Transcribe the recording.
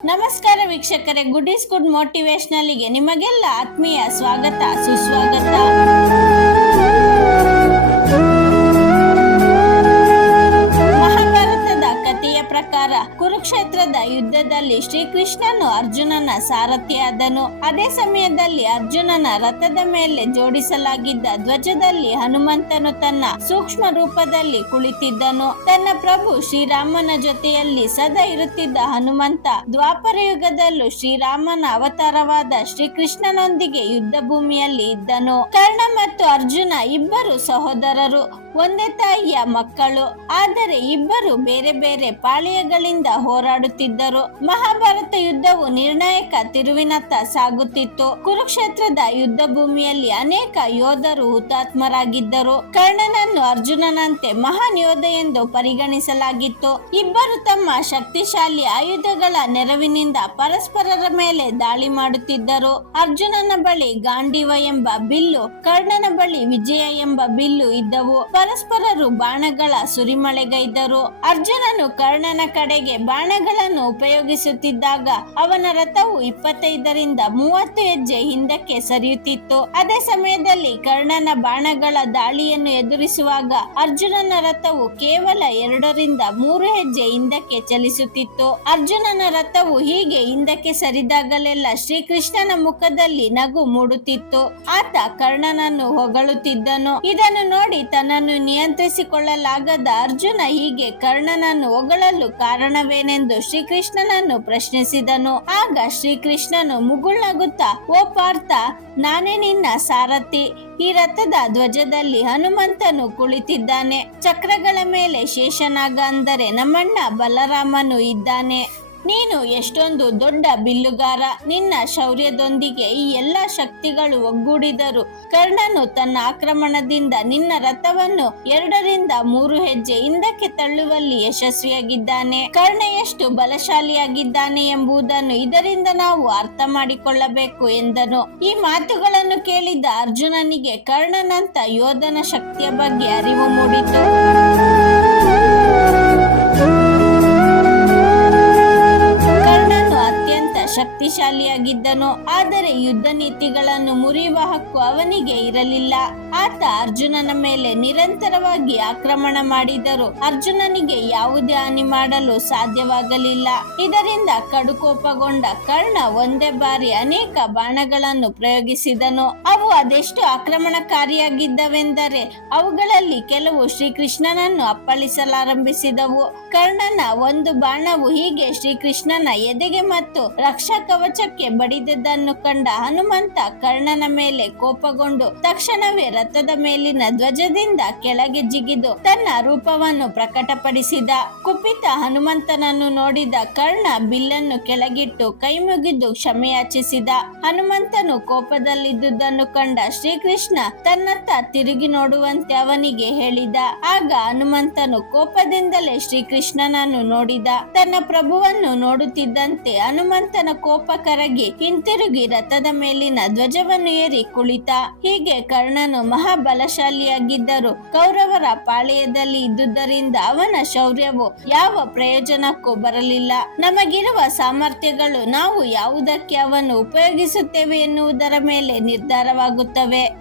ನಮಸ್ಕಾರ ವೀಕ್ಷಕರೇ, good is good ಮೋಟಿವೇಶನಲ್ಗೆ ನಿಮಗೆಲ್ಲ ಆತ್ಮೀಯ ಸ್ವಾಗತ ಸುಸ್ವಾಗತ. ಮಹಾಭಾರತದ ಕಥೆಯ ಪ್ರಕಾರ ಕುರುಕ್ಷೇತ್ರದ ಯುದ್ಧದಲ್ಲಿ ಶ್ರೀಕೃಷ್ಣನು ಅರ್ಜುನನ ಸಾರಥಿಯಾದನು. ಅದೇ ಸಮಯದಲ್ಲಿ ಅರ್ಜುನನ ರಥದ ಮೇಲೆ ಜೋಡಿಸಲಾಗಿದ್ದ ಧ್ವಜದಲ್ಲಿ ಹನುಮಂತನು ತನ್ನ ಸೂಕ್ಷ್ಮ ರೂಪದಲ್ಲಿ ಕುಳಿತಿದ್ದನು. ತನ್ನ ಪ್ರಭು ಶ್ರೀರಾಮನ ಜೊತೆಯಲ್ಲಿ ಸದಾ ಇರುತ್ತಿದ್ದ ಹನುಮಂತ ದ್ವಾಪರ ಯುಗದಲ್ಲೂ ಶ್ರೀರಾಮನ ಅವತಾರವಾದ ಶ್ರೀಕೃಷ್ಣನೊಂದಿಗೆ ಯುದ್ಧ ಭೂಮಿಯಲ್ಲಿ ಇದ್ದನು. ಕರ್ಣ ಮತ್ತು ಅರ್ಜುನ ಇಬ್ಬರು ಸಹೋದರರು, ಒಂದೇ ತಾಯಿಯ ಮಕ್ಕಳು. ಆದರೆ ಇಬ್ಬರು ಬೇರೆ ಬೇರೆ ಪಾಳೆಯಗಳಿಂದ ಹೋರಾಡುತ್ತಿದ್ದರು. ಮಹಾಭಾರತ ಯುದ್ಧವು ನಿರ್ಣಾಯಕ ತಿರುವಿನತ್ತ ಸಾಗುತ್ತಿತ್ತು. ಕುರುಕ್ಷೇತ್ರದ ಯುದ್ಧ ಭೂಮಿಯಲ್ಲಿ ಅನೇಕ ಯೋಧರು ಹುತಾತ್ಮರಾಗಿದ್ದರು. ಕರ್ಣನನ್ನು ಅರ್ಜುನನಂತೆ ಮಹಾನ್ ಯೋಧ ಎಂದು ಪರಿಗಣಿಸಲಾಗಿತ್ತು. ಇಬ್ಬರು ತಮ್ಮ ಶಕ್ತಿಶಾಲಿ ಆಯುಧಗಳ ನೆರವಿನಿಂದ ಪರಸ್ಪರರ ಮೇಲೆ ದಾಳಿ ಮಾಡುತ್ತಿದ್ದರು. ಅರ್ಜುನನ ಬಳಿ ಗಾಂಡೀವ ಎಂಬ ಬಿಲ್ಲು, ಕರ್ಣನ ಬಳಿ ವಿಜಯ ಎಂಬ ಬಿಲ್ಲು ಇದ್ದವು. ಪರಸ್ಪರರು ಬಾಣಗಳ ಸುರಿಮಳೆಗೈದರು. ಅರ್ಜುನನು ಕರ್ಣನ ಕಡೆಗೆ ಬಾಣಗಳನ್ನು ಉಪಯೋಗಿಸುತ್ತಿದ್ದಾಗ ಅವನ ರಥವು 25ರಿಂದ 30 ಹೆಜ್ಜೆ ಹಿಂದಕ್ಕೆ ಸರಿಯುತ್ತಿತ್ತು. ಅದೇ ಸಮಯದಲ್ಲಿ ಕರ್ಣನ ಬಾಣಗಳ ದಾಳಿಯನ್ನು ಎದುರಿಸುವಾಗ ಅರ್ಜುನನ ರಥವು ಕೇವಲ 2ರಿಂದ 3 ಹೆಜ್ಜೆ ಹಿಂದಕ್ಕೆ ಚಲಿಸುತ್ತಿತ್ತು. ಅರ್ಜುನನ ರಥವು ಹೀಗೆ ಹಿಂದಕ್ಕೆ ಸರಿದಾಗಲೆಲ್ಲ ಶ್ರೀಕೃಷ್ಣನ ಮುಖದಲ್ಲಿ ನಗು ಮೂಡುತ್ತಿತ್ತು. ಆತ ಕರ್ಣನನ್ನು ಹೊಗಳುತ್ತಿದ್ದನು. ಇದನ್ನು ನೋಡಿ ತನ್ನನ್ನು ನಿಯಂತ್ರಿಸಿಕೊಳ್ಳಲಾಗದ ಅರ್ಜುನ ಹೀಗೆ ಕರ್ಣನನ್ನು ಹೊಗಳಲು ಕಾರಣವೇನೆಂದು ಶ್ರೀಕೃಷ್ಣನನ್ನು ಪ್ರಶ್ನಿಸಿದನು. ಆಗ ಶ್ರೀಕೃಷ್ಣನು ಮುಗುಳ್ನಗುತ್ತಾ, ಓ ಪಾರ್ಥ, ನಾನೇ ನಿನ್ನ ಸಾರಥಿ. ಈ ರಥದ ಧ್ವಜದಲ್ಲಿ ಹನುಮಂತನು ಕುಳಿತಿದ್ದಾನೆ. ಚಕ್ರಗಳ ಮೇಲೆ ಶೇಷನಾಗ ಅಂದರೆ ನಮ್ಮಣ್ಣ ಬಲರಾಮನು ಇದ್ದಾನೆ. ನೀನು ಎಷ್ಟೊಂದು ದೊಡ್ಡ ಬಿಲ್ಲುಗಾರ. ನಿನ್ನ ಶೌರ್ಯದೊಂದಿಗೆ ಈ ಎಲ್ಲ ಶಕ್ತಿಗಳು ಒಗ್ಗೂಡಿದರು ಕರ್ಣನು ತನ್ನ ಆಕ್ರಮಣದಿಂದ ನಿನ್ನ ರಥವನ್ನು 2ರಿಂದ 3 ಹೆಜ್ಜೆ ಹಿಂದಕ್ಕೆ ತಳ್ಳುವಲ್ಲಿ ಯಶಸ್ವಿಯಾಗಿದ್ದಾನೆ. ಕರ್ಣ ಎಷ್ಟು ಬಲಶಾಲಿಯಾಗಿದ್ದಾನೆ ಎಂಬುದನ್ನು ಇದರಿಂದ ನಾವು ಅರ್ಥ ಮಾಡಿಕೊಳ್ಳಬೇಕು ಎಂದನು. ಈ ಮಾತುಗಳನ್ನು ಕೇಳಿದ ಅರ್ಜುನನಿಗೆ ಕರ್ಣನಂತ ಯೋಧನ ಶಕ್ತಿಯ ಬಗ್ಗೆ ಅರಿವು ಮೂಡಿತು. ಶಕ್ತಿಶಾಲಿಯಾಗಿದ್ದನು, ಆದರೆ ಯುದ್ಧ ನೀತಿಗಳನ್ನು ಮುರಿಯುವ ಹಕ್ಕು ಅವನಿಗೆ ಇರಲಿಲ್ಲ. ಆತ ಅರ್ಜುನನ ಮೇಲೆ ನಿರಂತರವಾಗಿ ಆಕ್ರಮಣ ಮಾಡಿದರೂ ಅರ್ಜುನನಿಗೆ ಯಾವುದೇ ಹಾನಿ ಮಾಡಲು ಸಾಧ್ಯವಾಗಲಿಲ್ಲ. ಇದರಿಂದ ಕಡುಕೋಪಗೊಂಡ ಕರ್ಣ ಒಂದೇ ಬಾರಿ ಅನೇಕ ಬಾಣಗಳನ್ನು ಪ್ರಯೋಗಿಸಿದನು. ಅವು ಅದೆಷ್ಟು ಆಕ್ರಮಣಕಾರಿಯಾಗಿದ್ದವೆಂದರೆ ಅವುಗಳಲ್ಲಿ ಕೆಲವು ಶ್ರೀಕೃಷ್ಣನನ್ನು ಅಪ್ಪಳಿಸಲಾರಂಭಿಸಿದವು. ಕರ್ಣನ ಒಂದು ಬಾಣವು ಹೀಗೆ ಶ್ರೀಕೃಷ್ಣನ ಎದೆಗೆ ಮತ್ತು ರಕ್ಷಾ ಕವಚಕ್ಕೆ ಬಡಿದದ್ದನ್ನು ಕಂಡ ಹನುಮಂತ ಕರ್ಣನ ಮೇಲೆ ಕೋಪಗೊಂಡು ತಕ್ಷಣವೇ ರಥದ ಮೇಲಿನ ಧ್ವಜದಿಂದ ಕೆಳಗೆ ಜಿಗಿದು ತನ್ನ ರೂಪವನ್ನು ಪ್ರಕಟಪಡಿಸಿದ. ಕುಪಿತ ಹನುಮಂತನನ್ನು ನೋಡಿದ ಕರ್ಣ ಬಿಲ್ಲನ್ನು ಕೆಳಗಿಟ್ಟು ಕೈ ಮುಗಿದು ಕ್ಷಮೆಯಾಚಿಸಿದ. ಹನುಮಂತನು ಕೋಪದಲ್ಲಿದ್ದುದನ್ನು ಕಂಡ ಶ್ರೀಕೃಷ್ಣ ತನ್ನತ್ತ ತಿರುಗಿ ನೋಡುವಂತೆ ಅವನಿಗೆ ಹೇಳಿದ. ಆಗ ಹನುಮಂತನು ಕೋಪದಿಂದಲೇ ಶ್ರೀಕೃಷ್ಣನನ್ನು ನೋಡಿದ. ತನ್ನ ಪ್ರಭುವನ್ನು ನೋಡುತ್ತಿದ್ದಂತೆ ಹನುಮಂತನ ಕೋಪ ಕರಗಿ ಹಿಂತಿರುಗಿ ರಥದ ಮೇಲಿನ ಧ್ವಜವನ್ನು ಏರಿ ಕುಳಿತ. ಹೀಗೆ ಕರ್ಣನು ಮಹಾಬಲಶಾಲಿಯಾಗಿದ್ದರೂ ಕೌರವರ ಪಾಳೆಯದಲ್ಲಿ ಇದ್ದುದರಿಂದ ಅವನ ಶೌರ್ಯವು ಯಾವ ಪ್ರಯೋಜನಕ್ಕೂ ಬರಲಿಲ್ಲ. ನಮಗಿರುವ ಸಾಮರ್ಥ್ಯಗಳು ನಾವು ಯಾವುದಕ್ಕೆ ಅವನ್ನು ಉಪಯೋಗಿಸುತ್ತೇವೆ ಎನ್ನುವುದರ ಮೇಲೆ ನಿರ್ಧಾರವಾಗುತ್ತವೆ.